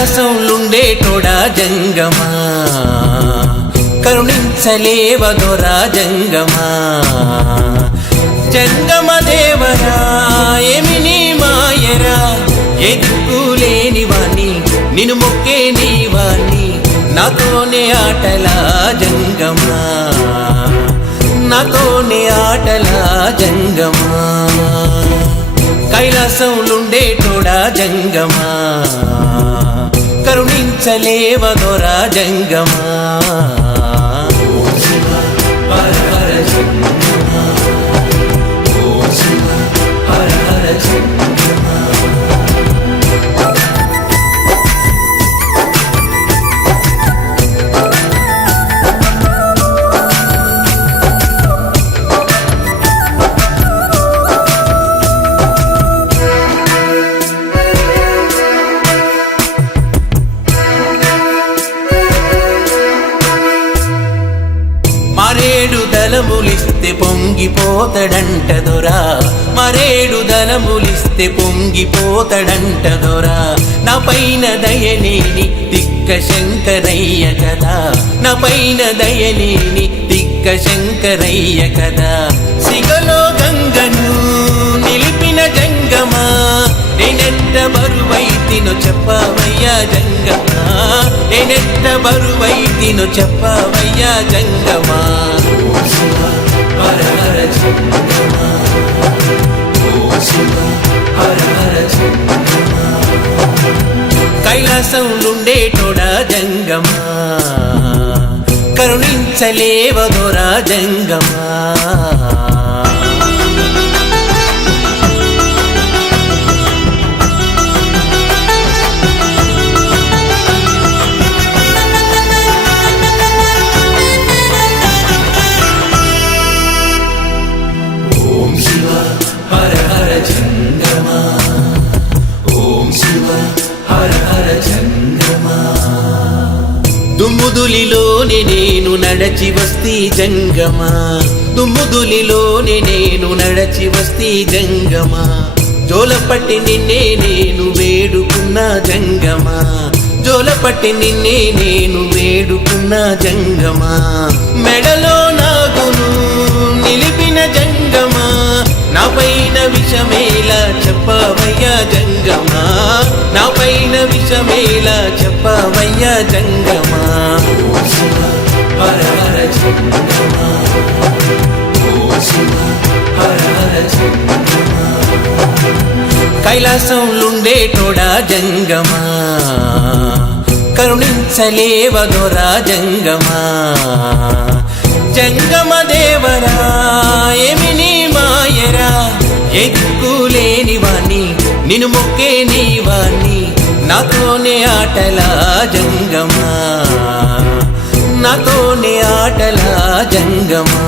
కైలాసంలుండేటోడా జంగమా, కరుణించలేవదొరా జంగమా. జంగమ దేవరా ఏమి నీ మాయరా, ఎదుకులేని వాణ్ణి నిన్ను మొక్కే నీ వాణ్ణి, నాతోనే ఆటలా జంగమా, నాతోనే ఆటలా జంగమా. కైలాసంలుండేటోడా జంగమా, కరుణించలేవదొరా జంగమా. హర హర జంగమా, ఓం శివ హర హర జంగమా. మరేడు దళములిస్తే పొంగిపోతడంటదొరా, మరేడు దళములిస్తే పొంగిపోతడంటదొరా. నా పైన దయలేని దిక్క శంకరయ్య కదా, నా పైన దయలేని దిక్క శంకరయ్య కదా. సిగలో గంగను నిలిపిన జంగమా, నేనెట్ట బరువైతినో చెప్పవయ్యా జంగమా, నేనెట్ట బరువైతినో చెప్పవయ్యా జంగమా. ఓం శివ హర హర జంగమా, ఓం శివ హర హర జంగమా. కైలాసంలుండేటోడా జంగమా, కరుణించలేవదొరా జంగమా. ఓం శివ హర హర జంగమా, ఓం శివ హర హర జంగమా. దుమ్ముదులిలోనే నేను నడచి వస్తీ జంగమా, దుమ్ముదులిలోనే నేను నడచి వస్తీ జంగమా. జోలపట్టి నిన్నే నేను వేడుకున్నా జంగమా, జోలపట్టి నిన్నే నేను వేడుకున్నా జంగమా. మెడలో నాగును నిలిపిన జంగమా, నా పైన విషమేలా చెప్పవయ్యా జంగమా, నా పైన విషమేలా చెప్పవయ్యా జంగమా. ఓం శివ హర హర జంగమా, ఓం శివ హర హర జంగమా. కైలాసంలుండేటోడా జంగమా, కరుణించలేవదొరా జంగమా. జంగమ దేవరా ఏమి నీ మాయరా, ఎదుకులేని వాణ్ణి నిన్ను మొక్కే నీ వాణ్ణి, నాతోనే ఆటలా జంగమా, నాతోనే ఆటలా జంగమా.